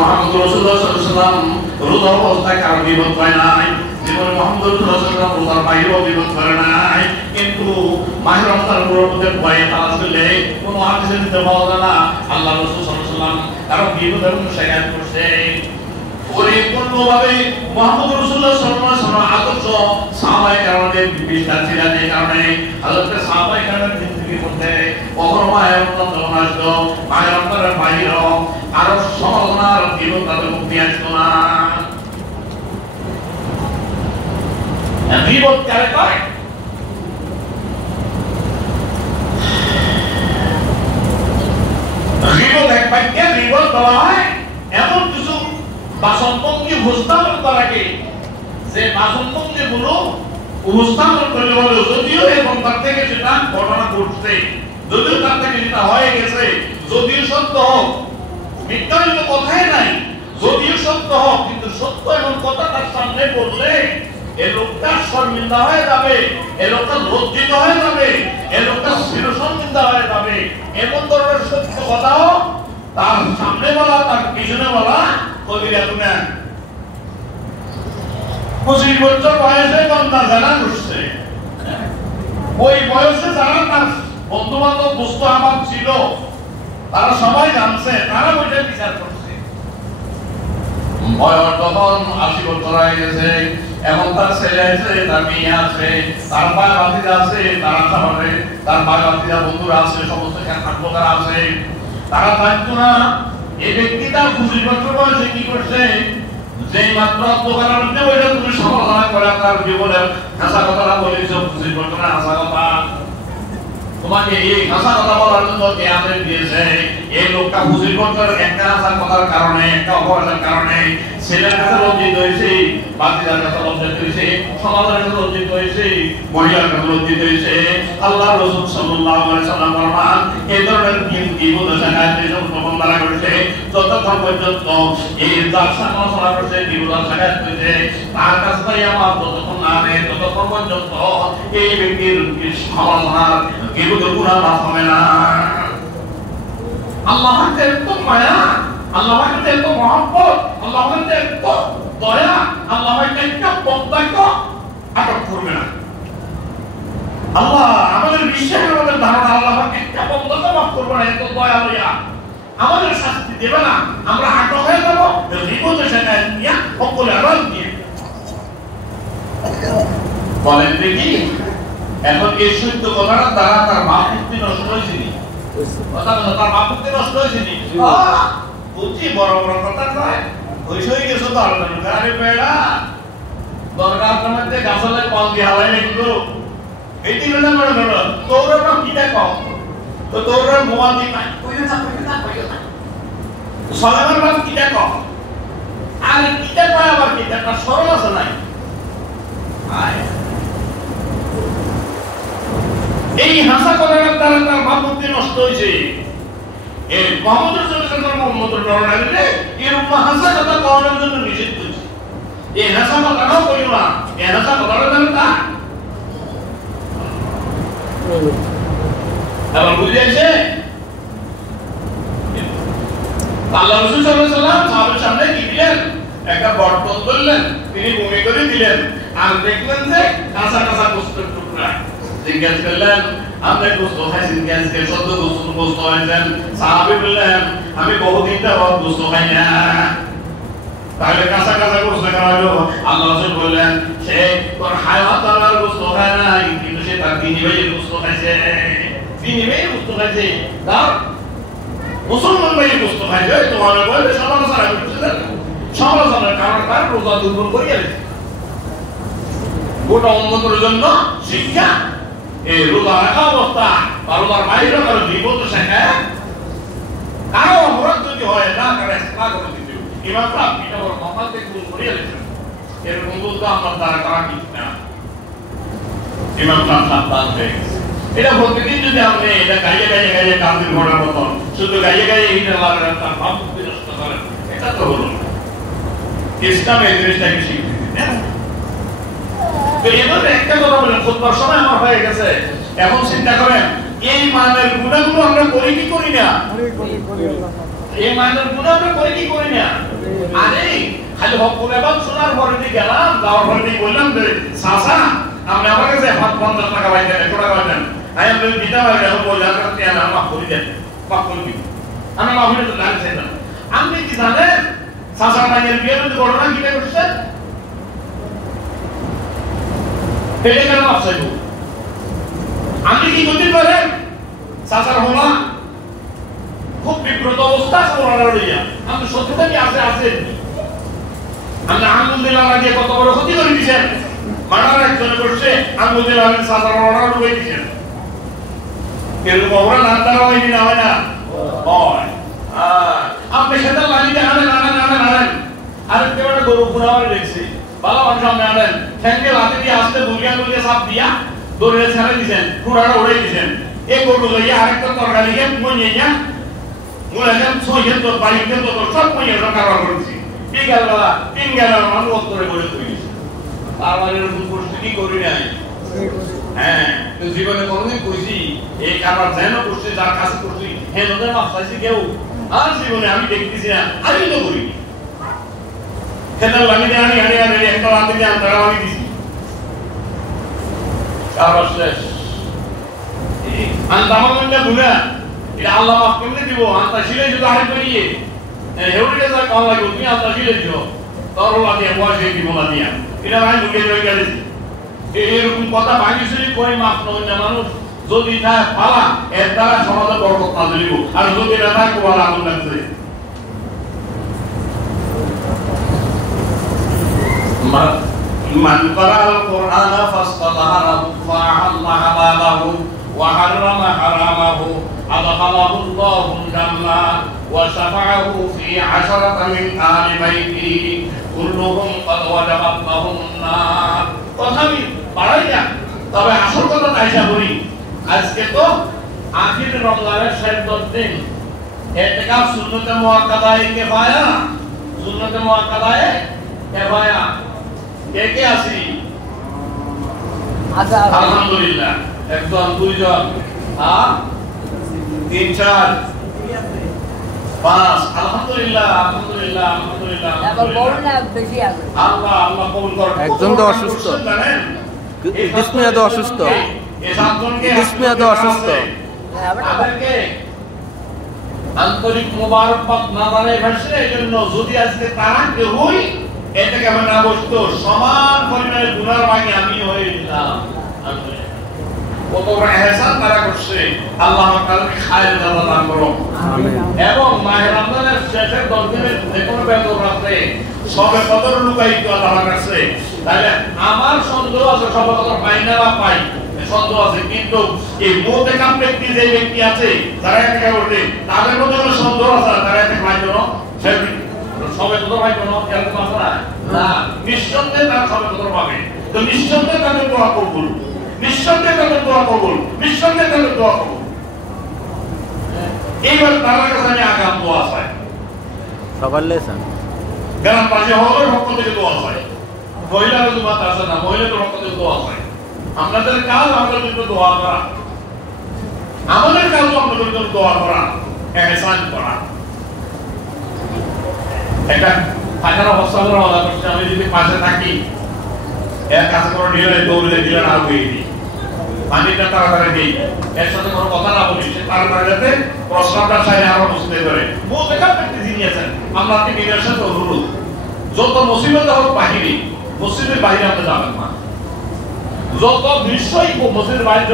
মুহাম্মদ রাসূলুল্লাহ সাল্লাল্লাহু আলাইহি ওয়াসাল্লাম রোজা অবস্থায় কারো বিপদ হয় নাই, জীবনে মুহাম্মদ রাসূলুল্লাহ সাল্লাল্লাহু আলাইহি ওয়াসাল্লাম রোজার বাইরেও বিপদ করে নাই। কিন্তু মাহে রমজান মুবারকের ভয়ে তালাশ করলে কোনো হাদিসে দিতে পাওয়া যায় না আল্লাহ রাসূল সাল্লাল্লাহু আলাইহি ওয়াসাল্লাম কারো বিপদের মুশাইয়াত করছে। পরিপূর্ণভাবে মুহাম্মদ রাসূলুল্লাহ সাল্লাল্লাহু আলাইহি ওয়াসাল্লাম আদর্শ সাহাবায়ে কেরামদের বিশ্বাস ছিল, যে কারণে হযরত সাহাবায়ে কেরামের জিন্দেগির মধ্যে কখনো মাহে রমজান যখন আসতো, মাহে রমজানের বাইরেও আরো সমালোচনার বিপদ তাদের মুক্তি আসতো না। বিপদ কারে করে? বিপদ এক বাক্যে বিপদ বলা হয় এমন কিছু বাসনভঙ্গি উপস্থাপন করাকে, যে বাসনভঙ্গি গুলো উপস্থাপন করলে বলে যদিও এবং তার থেকে সেটা ঘটনা ঘটছে, যদিও তার থেকে সেটা হয়ে গেছে, যদিও সত্য হোক, মিথ্যা তো কথাই নাই, যদিও সত্য হোক, কিন্তু সত্য এমন কথা তার সামনে বললে এ লোকটা শর্মিন্দা হয়ে যাবে, এ লোকটা লজ্জিত হয়ে যাবে, এ লোকটা শিরশর্মিন্দা হয়ে যাবে। এমন ধরনের সত্য কথাও তার সামনে বলা, তার পিছনে বলা কবিরা গুনাহ। 25 বছর বয়সে বান্দা জানা করছে, ওই বয়সে যারা তার বন্ধু বান্ধব দুস্থ আমার ছিল তারা সবাই জানছে, তারা ওইটা বিচার করছে। বয়স তখন 80 বছর হয়ে গেছে, এখন তার ছেলে আছে, তার মেয়ে আছে, তার ভাই ভাতিজা আছে, তারা সবাই তার ভাই ভাতিজা বন্ধুরা আছে, সমস্ত খাটলোকার আছে। তারা জানতো না এই ব্যক্তিটা 25 বছর বয়সে কি করছে, যে মাত্র আত্মকার মধ্যে ওইটা তুমি সমালোচনা করে তার জীবনের হাসা কথাটা বলেছ, 25 বছরের হাসা কথা। তোমাকে এই হাসা কথা বলার জন্য কে আদেশ দিয়েছে? এই লোকটা 25 বছরের একটা হাসা কথার কারণে, একটা অপরাধের কারণে ছেলের কাছে লজ্জিত হয়েছে, বাতিজার কাছে লজ্জিত হয়েছে, সমাজের কাছে লজ্জিত হয়েছে, মহিলার কাছে লজ্জিত হয়েছে। আল্লাহ রাসূল সাল্লাল্লাহু আলাইহি ওয়াসাল্লাম ফরমান, এই ধরনের বিপদ শাখায় যে সমস্ত বান্দারা করেছে, যতক্ষণ পর্যন্ত এই যার সমালোচনা করছে, বিপদ শাখায় করেছে, তার কাছে তাই আমার যতক্ষণ না নেই ততক্ষণ পর্যন্ত এই ব্যক্তির সমালোচনার বিপদ গুনাহ মাফ হবে না। আল্লাহর এত মায়া, আল্লাহর এত মহব্বত, আল্লাহর এত দয়া, আল্লাহর একটা বন্দাকে আটক করবে না। আল্লাহ আমাদের বিশ্বাস, আমাদের ধারণা আল্লাহর একটা বন্দাকে মাফ করবে না, এত দয়া লইয়া আমাদের শাস্তি দেবে না, আমরা আটক হয়ে যাবো বিপদের শাখায় নিয়ে সকলে আড়াল দিয়ে। বলেন দেখি, এখন এই সত্য কথাটা দ্বারা তার বাপমূর্তি নষ্ট হয়েছে নি? কথা বলো, তার বাপমূর্তি নষ্ট হয়েছে নি? বুঝছি, বড় বড় কথা কয়, হইস হয়ে গেছো তো আলোচনা। আরে বেড়া, দরকার তোমাদের গাছলে কল দিয়ে হালাই লাগলো, এটি না মনে করো তোর নাম কিটা কম, তো তোর মোবাইল দিয়ে পাই কইলে না, কইলে না, কইলে না, সলামের নাম কিটা কম, আর কিটা কয় আবার কিটা, তার সরল আছে নাই। এই হাসা কথাটার দ্বারা তার ভাবমূর্তি নষ্ট হয়েছে। এই মুহাম্মদ সাল্লাল্লাহু আলাইহি ওয়াসাল্লাম এরকম হাসা কথা করার জন্য নিষেধ করেছে। এই হাসা কথাটাও করিও না, এই হাসা কথাটা জানেন না। আবার বুঝিয়েছে আল্লাহ রাসূল সাল্লাল্লাহু আলাইহি ওয়াসাল্লাম সাহাবাদের সামনে কি দিলেন? একটা বর্তন ধরলেন, তিনি বমি করে দিলেন, আর দেখলেন যে কাঁচা কাঁচা গোশতের টুকরা। জিজ্ঞেস করলেন, আপনি গোশত খাইছেন? জিজ্ঞেস সদ্য গোশত খাইছেন? সাহাবী বললেন, আমি বহুদিন যাবত গোশত খাই না। তাহলে কাঁচা কাঁচা গোশত খাওয়ালো। আল্লাহ রাসূল বললেন, সে তোর হায়াত আল্লাহর গোশত খায় না, কিন্তু সে তার দিনী ভাইয়ের গোশত খাইছে। দিনী ভাইয়ের গোশত খাইছে, তার মুসলমান ভাইয়ের গোশত খাইছে। তোমার বলবে সমালোচনা করতেছে, সমালোচনার কারণে তার রোজা দুর্বল করিয়া দিচ্ছে। গোটা উম্মতের জন্য শিক্ষা, এই রোজা রাখা অবস্থা বা রোজার বাইরে কারো বিপদ শেখায়, কারো অপরাধ যদি হয় না তারা ইসলাম করে দিতে ইমাম সাহেব এটা বড় মাথা থেকে ভুল করিয়া দিচ্ছেন। এরকম বলতো আমার দ্বারা করা ঠিক না। ইমাম সাহেব সাবধান হয়ে গেছে। এটা প্রতিদিন যদি আপনি এটা গাইয়ে গাইয়ে গাইয়ে কান্দির ঘোড়ার মতন শুধু গাইয়ে গাইয়ে এইটা লাগলেন, তার ভাবমূর্তি নষ্ট করেন, এটা তো হলো ইসলাম এই জিনিসটাকে শিখতে দিতেন। তো এবার একটা কথা বলেন, খুতবার সময় আমার হয়ে গেছে, এখন চিন্তা করেন এই মানের গুণাগুলো আমরা করি কি করি না? এই মাইনের গুণ আমরা করি কি করি না? আরে খালি হক করে এবং শোনার পরে দিয়ে গেলাম, যাওয়ার পরে দিয়ে বললাম যে চাচা আপনি আমার কাছে 50 টাকা পাইতেন, 100 টাকা পাইতেন, আমি আপনাকে দিতে পারি, এখন বললাম মাফ করে দেন, মাফ করে দিন, আমি মাফ করে তো জানছেন না। আপনি কি জানেন চাচার মাইনের বিয়ে যদি ঘটনা কিনে করছে পেলে কেন মাফ চাইব? আপনি কি করতে পারেন? চাচার হোলা খুব বিব্রত অবস্থা আপনি সত্যতা কি আছে আছেন? আপনি আঙ্গুল দিলাম লাগিয়ে কত বড় ক্ষতি করে দিচ্ছেন। মানার একজনে করছে আঙ্গুল দিলাম চাচার হোলা ডুবে দিচ্ছেন। এরকম অপরাধ আন্দারা হয়নি না হয় না? হয়। আপনি সেটা লাগিয়ে আনেন আর একটা গরু পুরাবার দেখছি ভালো মানুষ আপনি আনেন ঠ্যাঙ্গে লাঠি দিয়ে আসতে দুর্গা সাপ দিয়া দৌড়ে ছেড়ে দিচ্ছেন, পুরাটা উড়ে দিচ্ছেন। এই গরু লইয়া আরেকটা তরকারি গিয়ে মনে যা মুলাজাম ছয় তো বাড়িতে তো সব মনে কারবার করেছি। বিকাল বেলা 3 গেলার মানুষ উত্তরে বলে তুলেছে। তার মানে এরকম পরিস্থিতি করি নাই। হ্যাঁ, জীবনে কোনোদিন কইছি এই কারবার যেন করছি যার কাছে করছি হ্যাঁ ওদের মাফ চাইছি কেউ? আর জীবনে আমি দেখতেছি না, আমি তো করি সেটা লাগিয়ে আনি একটা রাতে দিয়ে আমি তারা দিছি কারবার শেষ। আন্তামানটা গুণা এটা আল্লাহ মাফ কেমনে দিব? আন্তা শিলে যদি আরেক করিয়ে হেউরিকে যা কম লাগবে তুমি আন্তা শিলে দিও তরলা দিয়ে বয়সে দিব না দিয়া এটা আমি মুখে রয়ে গেছি। এরকম কথা ভাঙিছিলি কই মাফ নয় না মানুষ যদি না পালা এর দ্বারা সমাজে বরকত না দিব, আর যদি না থাকে বলা আগুন লাগছে। من قرأ القرآن فاستظهره فأحل حلاله وحرم حرامه أدخله الله الجنة وشفعه في 10 من آل بيته كلهم قد وجبت لهم النار। কথা আমি বাড়াই না, তবে আসল কথা আইসা বলি। আজকে তো আখির রমজানের 10 দিন ইতিকাফ সুন্নতে মুআক্কাদায়ে কিফায়া, সুন্নতে মুআক্কাদায়ে কিফায়া কে কে আছি? আলহামদুলিল্লাহ, 1 জন 2 জন 3 4 5 আলহামদুলিল্লাহ আলহামদুলিল্লাহ আলহামদুলিল্লাহ। আল্লাহ কবুল করুন। একজন তো অসুস্থ, বিসমিল্লাহ তো অসুস্থ, এই 7 জনকে বিসমিল্লাহ তো অসুস্থ। আমাদেরকে আন্তরিক মোবারকবাদ না জানাই ভাষে এজন্য যদি আজকে তারা কেউই এটা কেমন না বসতো সমান পরিমাণে গুনার ভাগে আমি হয়ে দিলাম। কত বড় ইহসান তারা করছে, আল্লাহ তাআলাকে খায়ের জাযা দান করুন। আমিন। এবং মাহে রমজানের শেষের 10 দিনের যে কোনো বেদর রাতে সবে কদর লুকাইতো আল্লাহর কাছে। তাহলে আমার সন্দেহ আছে সবে কদর পাই না বা পাই সন্দেহ আছে, কিন্তু এই মুতেকাম ব্যক্তি যে ব্যক্তি আছে যারা এটা করবে তাদের মধ্যে কোনো সন্দেহ আছে তারা এটা পাইতো না সবে কদর পাইতো না এরকম আছে না? নিঃসন্দেহে তারা সবে কদর পাবে। তো নিঃসন্দেহে তাদের দোয়া কবুল, নিঃসন্দেহে তাদের দোয়া কবুল, নিঃসন্দেহে তাদের দোয়া কবুল। এইবার তার কাছে আমি আগাম দোয়া চাই, সবার লেসন গ্রাম পাশে হওয়ার পক্ষ থেকে দোয়া চাই। মহিলারা তো মাত্র আছে না, মহিলাদের পক্ষ থেকে দোয়া চাই। আপনাদের কাজ আমাদের জন্য দোয়া করা, আমাদের কাজ আপনাদের জন্য দোয়া করা, ইহসান করা। একটা থাকার অবস্থা হওয়া করছে, আমি যদি পাশে থাকি এর কাছে কোনো ডিলে দৌড়ে দিলে না হয়ে দিই পানিটা তাড়াতাড়ি দিই, এর সাথে কোনো কথা না বলি, সে তাড়াতাড়ি যাতে প্রশ্নটা চাইলে আমরা বুঝতে পারি। মুখ দেখা ব্যক্তি যিনি আছেন আমরা আপনি নিজের সাথে অনুরোধ, যত মুসিবত হোক বাহিরে, মসজিদের বাইরে আপনি যাবেন না, যত দৃশ্যই মসজিদের বাইরে